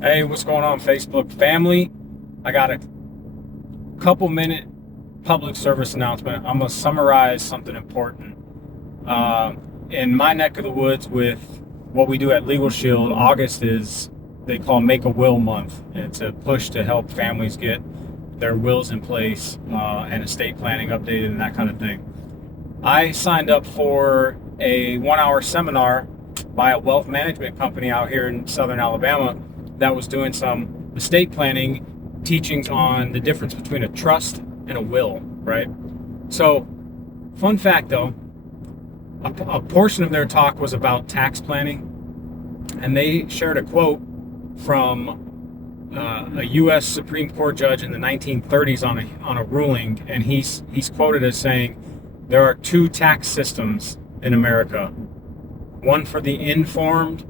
Hey, what's going on, Facebook family? I got a couple minute public service announcement. I'm going to summarize something important. Uh, in my neck of the woods, with what we do at Legal Shield, August is they call Make a Will Month. It's a push to help families get their wills in place and estate planning updated and that kind of thing. I signed up for a 1 hour seminar by a wealth management company out here in Southern Alabama that was doing some estate planning teachings on the difference between a trust and a will, right? So, fun fact though, a portion of their talk was about tax planning, and they shared a quote from a U.S. Supreme Court judge in the 1930s on a ruling, and he's quoted as saying, "There are two tax systems in America: one for the informed,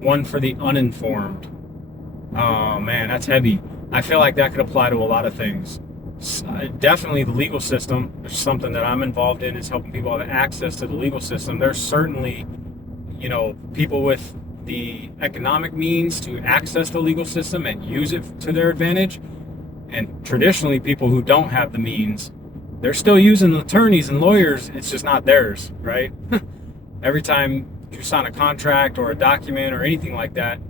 one for the uninformed." Oh man, that's heavy. I feel like that could apply to a lot of things. Definitely the legal system, which is something that I'm involved in, is helping people have access to the legal system. There's certainly, people with the economic means to access the legal system and use it to their advantage. And traditionally, people who don't have the means, they're still using attorneys and lawyers. It's just not theirs, right? Every time you sign a contract or a document or anything like that,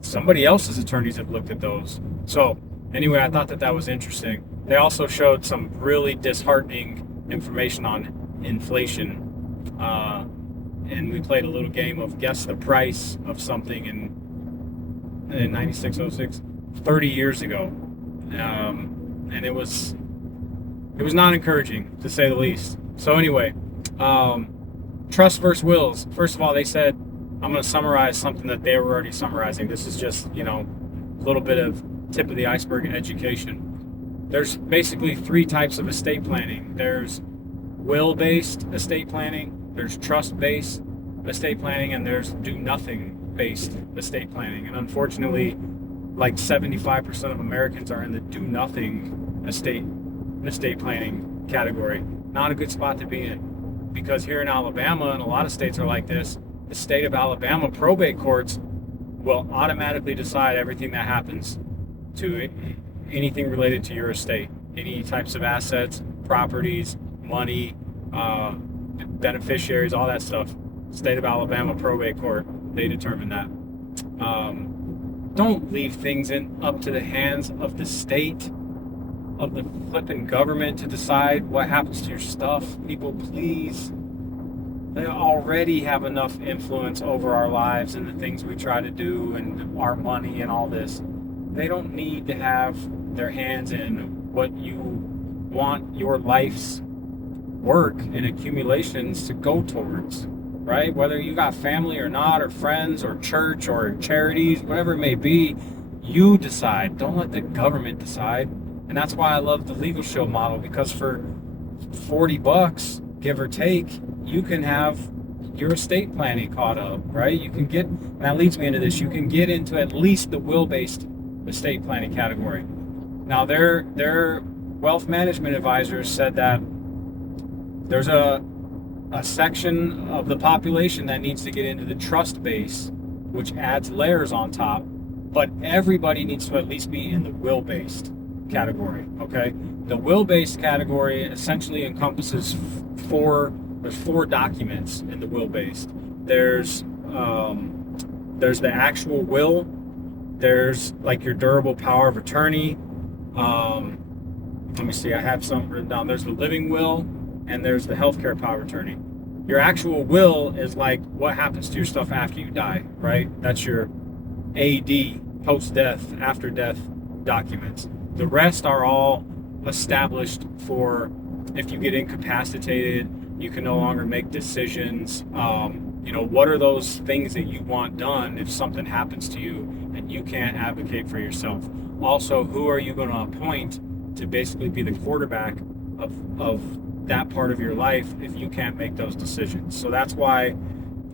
somebody else's attorneys have looked at those. So anyway, I thought that was interesting. They also showed some really disheartening information on inflation. And we played a little game of guess the price of something in 9606, 30 years ago. And it was not encouraging, to say the least. So anyway, trust versus wills. First of all, they said, I'm going to summarize something that they were already summarizing. This is just, a little bit of tip of the iceberg education. There's basically three types of estate planning. There's will-based estate planning, there's trust-based estate planning, and there's do-nothing-based estate planning. And unfortunately, like 75% of Americans are in the do-nothing estate planning category. Not a good spot to be in, because here in Alabama, and a lot of states are like this, the state of Alabama probate courts will automatically decide everything that happens to anything related to your estate, any types of assets, properties, money, beneficiaries, all that stuff. State of Alabama probate court, they determine that. Don't leave things up to the hands of the state, of the flipping government to decide what happens to your stuff. People, please. They already have enough influence over our lives and the things we try to do and our money and all this. They don't need to have their hands in what you want your life's work and accumulations to go towards, right? Whether you got family or not, or friends or church or charities, whatever it may be, you decide. Don't let the government decide. And that's why I love the Legal Shield model, because for $40, give or take, you can have your estate planning caught up, right? You can get, and that leads me into this, you can get into at least the will-based estate planning category. Now, their wealth management advisors said that there's a section of the population that needs to get into the trust base, which adds layers on top, but everybody needs to at least be in the will-based category, okay? The will-based category essentially encompasses there's four documents in the will-based. There's the actual will. There's like your durable power of attorney. Let me see, I have some written down. There's the living will, and there's the healthcare power of attorney. Your actual will is like what happens to your stuff after you die, right? That's your AD, post-death, after-death documents. The rest are all established for if you get incapacitated, you can no longer make decisions. What are those things that you want done if something happens to you and you can't advocate for yourself? Also, who are you going to appoint to basically be the quarterback of that part of your life if you can't make those decisions? So that's why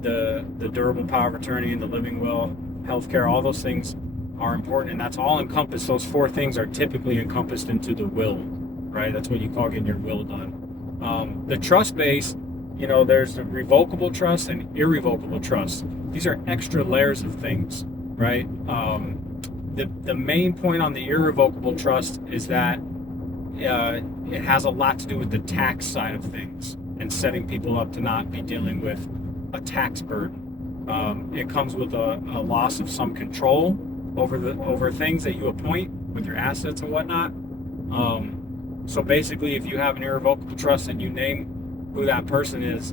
the durable power of attorney and the living will, healthcare, all those things are important, and that's all encompassed. Those four things are typically encompassed into the will, right? That's what you call getting your will done. The trust base, there's the revocable trust and irrevocable trust. These are extra layers of things, right? the main point on the irrevocable trust is that it has a lot to do with the tax side of things and setting people up to not be dealing with a tax burden. It comes with a loss of some control over things that you appoint with your assets and whatnot. So basically, if you have an irrevocable trust and you name who that person is,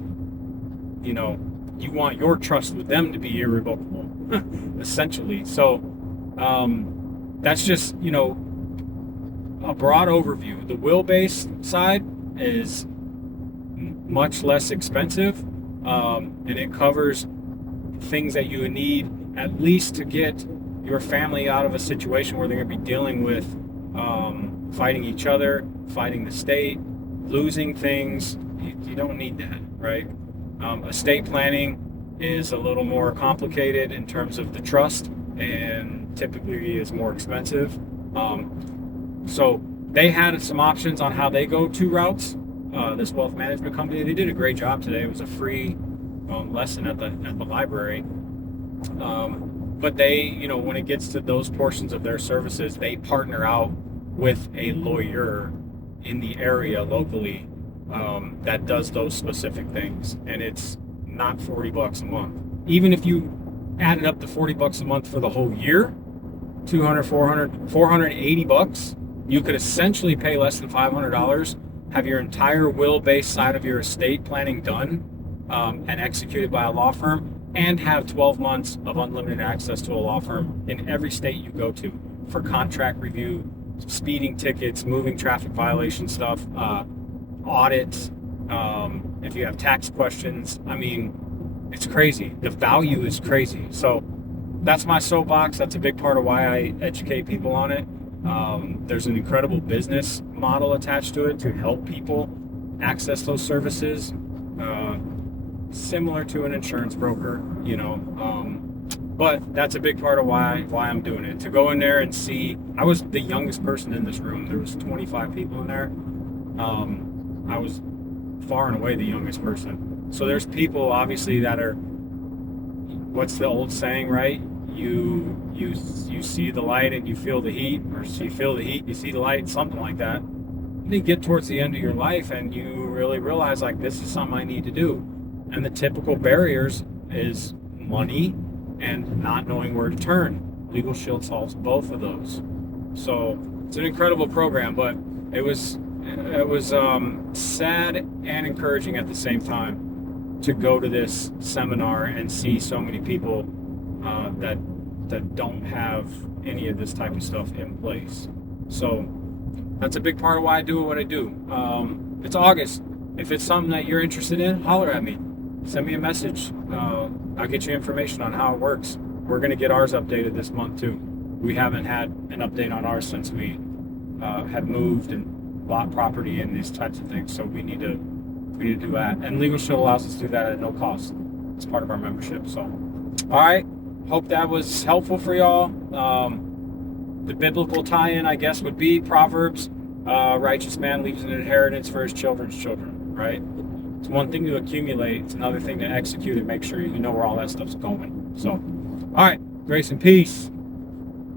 you know, you want your trust with them to be irrevocable, essentially. So that's just, you know, a broad overview. The will-based side is much less expensive, and it covers things that you need at least to get your family out of a situation where they're going to be dealing with fighting each other, fighting the state, losing things. You don't need that, right? Estate planning is a little more complicated in terms of the trust and typically is more expensive. So they had some options on how they go two routes. This wealth management company, they did a great job today. It was a free lesson at the library. But they, you know, when it gets to those portions of their services, they partner out with a lawyer in the area locally that does those specific things. And it's not $40 a month. Even if you added up to $40 a month for the whole year, 200, 400, 480 bucks, you could essentially pay less than $500, have your entire will-based side of your estate planning done and executed by a law firm, and have 12 months of unlimited access to a law firm in every state you go to for contract review, speeding tickets, moving traffic violation stuff, audits, if you have tax questions. I mean, it's crazy. The value is crazy. So that's my soapbox. That's a big part of why I educate people on it. There's an incredible business model attached to it to help people access those services, similar to an insurance broker, you know. But that's a big part of why I'm doing it. To go in there and see, I was the youngest person in this room. There was 25 people in there. I was far and away the youngest person. So there's people obviously that are, what's the old saying, right? You see the light and you feel the heat, or you feel the heat, you see the light, something like that. And you get towards the end of your life and you really realize, like, this is something I need to do. And the typical barriers is money and not knowing where to turn. Legal Shield solves both of those. So it's an incredible program, but it was sad and encouraging at the same time to go to this seminar and see so many people that don't have any of this type of stuff in place. So that's a big part of why I do what I do. It's August. If it's something that you're interested in, holler at me. Send me a message. I'll get you information on how it works. We're going to get ours updated this month too. We haven't had an update on ours since we had moved and bought property and these types of things. So we need to do that. And Legal Shield allows us to do that at no cost. It's part of our membership. So, all right. Hope that was helpful for y'all. The biblical tie-in, I guess, would be Proverbs. Righteous man leaves an inheritance for his children's children, right? It's one thing to accumulate. It's another thing to execute and make sure you know where all that stuff's going. So, all right. Grace and peace.